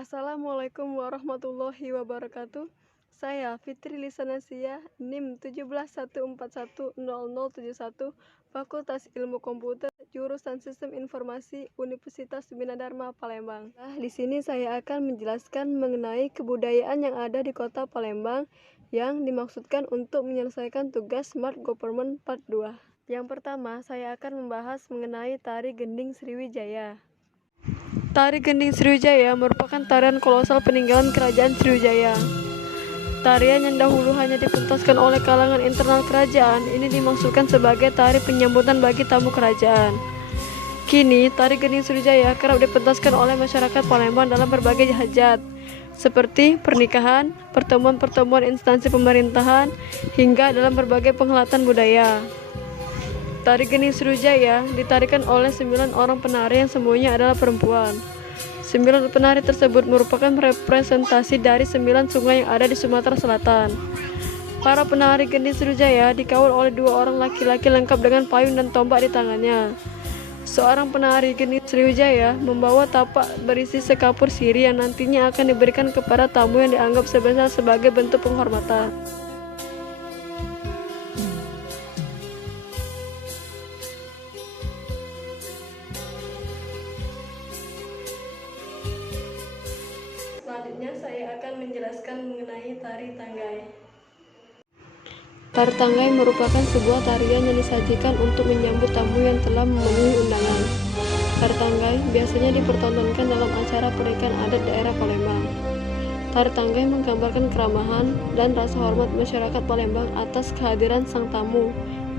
Assalamualaikum warahmatullahi wabarakatuh. Saya Fitri Lisanasia, NIM 1714100071, Fakultas Ilmu Komputer, Jurusan Sistem Informasi, Universitas Bina Dharma, Palembang. Di sini saya akan menjelaskan mengenai kebudayaan yang ada di Kota Palembang yang dimaksudkan untuk menyelesaikan tugas Smart Government Part 2. Yang pertama, saya akan membahas mengenai Tari Gending Sriwijaya. Tari Gending Sriwijaya merupakan tarian kolosal peninggalan Kerajaan Sriwijaya. Tarian yang dahulu hanya dipentaskan oleh kalangan internal kerajaan ini dimaksudkan sebagai tari penyambutan bagi tamu kerajaan. Kini, Tari Gending Sriwijaya kerap dipentaskan oleh masyarakat Palembang dalam berbagai hajat, seperti pernikahan, pertemuan-pertemuan instansi pemerintahan, hingga dalam berbagai penghelatan budaya. Tari Gending Sriwijaya ditarikan oleh 9 orang penari yang semuanya adalah perempuan. 9 penari tersebut merupakan representasi dari 9 sungai yang ada di Sumatera Selatan. Para penari Gending Sriwijaya dikawal oleh 2 orang laki-laki lengkap dengan payung dan tombak di tangannya. Seorang penari Gending Sriwijaya membawa tapak berisi sekapur sirih yang nantinya akan diberikan kepada tamu yang dianggap sebesar sebagai bentuk penghormatan. Selanjutnya saya akan menjelaskan mengenai Tari Tanggai. Tari Tanggai merupakan sebuah tarian yang disajikan untuk menyambut tamu yang telah memenuhi undangan. Tari Tanggai biasanya dipertontonkan dalam acara pernikahan adat daerah Palembang. Tari Tanggai menggambarkan keramahan dan rasa hormat masyarakat Palembang atas kehadiran sang tamu.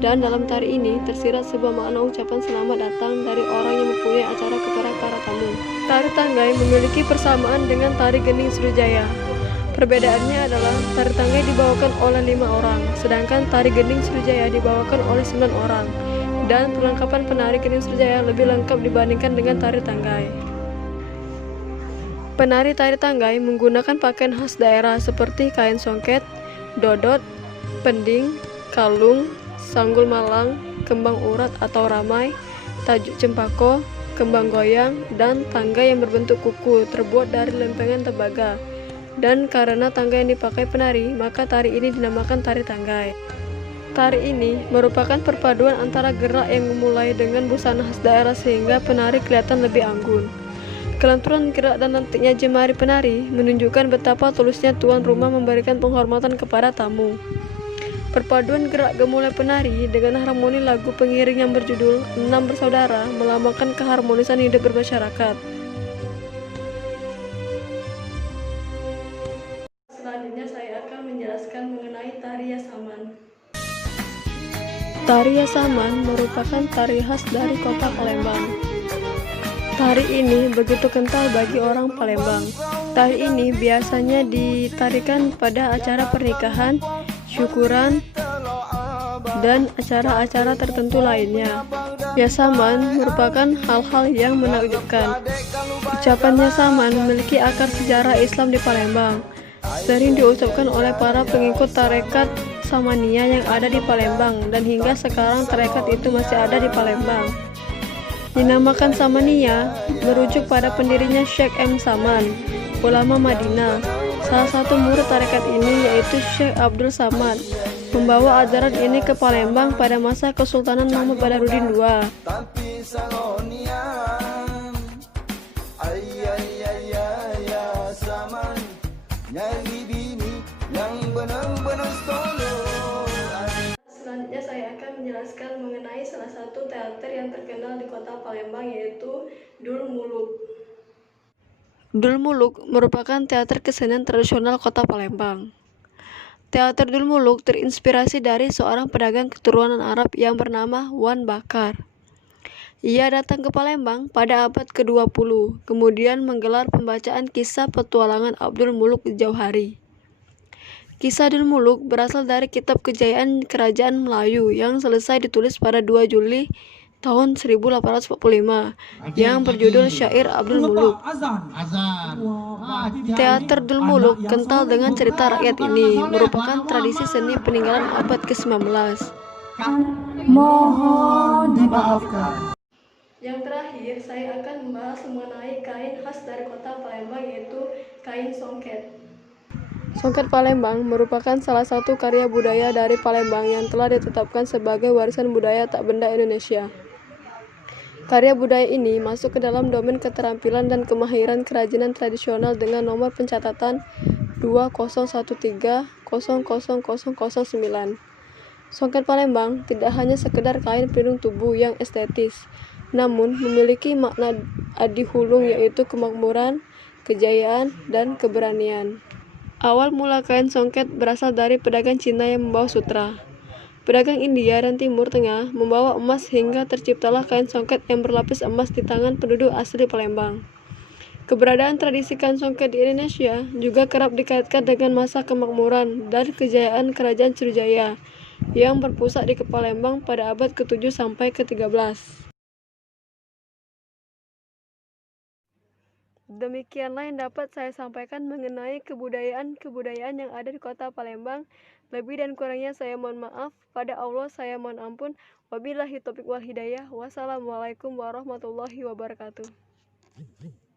Dan dalam tari ini tersirat sebuah makna ucapan selamat datang dari orang yang mempunyai acara kepada para tamu. Tari Tanggai memiliki persamaan dengan Tari Gending Sriwijaya. Perbedaannya adalah Tari Tanggai dibawakan oleh 5 orang, sedangkan Tari Gending Sriwijaya dibawakan oleh 9 orang. Dan perlengkapan penari Gending Sriwijaya lebih lengkap dibandingkan dengan Tari Tanggai. Penari Tari Tanggai menggunakan pakaian khas daerah seperti kain songket, dodot, pending, kalung, sanggul malang, kembang urat atau ramai, tajuk cempako, kembang goyang, dan tangga yang berbentuk kuku terbuat dari lempengan tembaga. Dan karena tangga yang dipakai penari, maka tari ini dinamakan Tari Tanggai. Tari ini merupakan perpaduan antara gerak yang memulai dengan busana khas daerah sehingga penari kelihatan lebih anggun. Kelenturan gerak dan lentiknya jemari penari menunjukkan betapa tulusnya tuan rumah memberikan penghormatan kepada tamu. Perpaduan gerak gemulai penari dengan harmoni lagu pengiring yang berjudul 6 Bersaudara melambangkan keharmonisan hidup bermasyarakat. Selanjutnya saya akan menjelaskan mengenai Tari Yasaman. Tari Yasaman merupakan tari khas dari kota Palembang. Tari ini begitu kental bagi orang Palembang. Tari ini biasanya ditarikan pada acara pernikahan, syukuran, dan acara-acara tertentu lainnya. Yasaman merupakan hal-hal yang menakjubkan. Ucapan Yasaman memiliki akar sejarah Islam di Palembang. Sering diucapkan oleh para pengikut tarekat Samania yang ada di Palembang, dan hingga sekarang tarekat itu masih ada di Palembang. Dinamakan Samania merujuk pada pendirinya Syekh M. Saman, ulama Madinah. Salah satu murid tarekat ini yaitu Syekh Abdul Samad membawa ajaran ini ke Palembang pada masa Kesultanan Mahmud Badarudin II. Selanjutnya saya akan menjelaskan mengenai salah satu teater yang terkenal di kota Palembang yaitu Dul Muluk. Dul Muluk merupakan teater kesenian tradisional kota Palembang. Teater Dul Muluk terinspirasi dari seorang pedagang keturunan Arab yang bernama Wan Bakar. Ia datang ke Palembang pada abad ke-20, kemudian menggelar pembacaan kisah petualangan Abdul Muluk Jauhari. Kisah Dul Muluk berasal dari kitab kejayaan kerajaan Melayu yang selesai ditulis pada 2 Juli tahun 1845 yang berjudul Syair Abdul Muluk. Teater Dul Muluk kental dengan cerita rakyat ini, merupakan tradisi seni peninggalan abad ke-19. Mohon dimaafkan. Yang terakhir, saya akan membahas mengenai kain khas dari kota Palembang, yaitu kain songket. Songket Palembang merupakan salah satu karya budaya dari Palembang yang telah ditetapkan sebagai warisan budaya tak benda Indonesia. Karya budaya ini masuk ke dalam domain keterampilan dan kemahiran kerajinan tradisional dengan nomor pencatatan 2013000009. Songket Palembang tidak hanya sekedar kain pelindung tubuh yang estetis, namun memiliki makna adihulung, yaitu kemakmuran, kejayaan, dan keberanian. Awal mula kain songket berasal dari pedagang Cina yang membawa sutra. Pedagang India dan Timur Tengah membawa emas hingga terciptalah kain songket yang berlapis emas di tangan penduduk asli Palembang. Keberadaan tradisi kain songket di Indonesia juga kerap dikaitkan dengan masa kemakmuran dan kejayaan Kerajaan Sriwijaya yang berpusat di Palembang pada abad ke-7 sampai ke-13. Demikianlah yang dapat saya sampaikan mengenai kebudayaan yang ada di kota Palembang. Lebih dan kurangnya saya mohon maaf. Pada Allah saya mohon ampun. Wabillahi taufiq wal hidayah. Wassalamualaikum warahmatullahi wabarakatuh.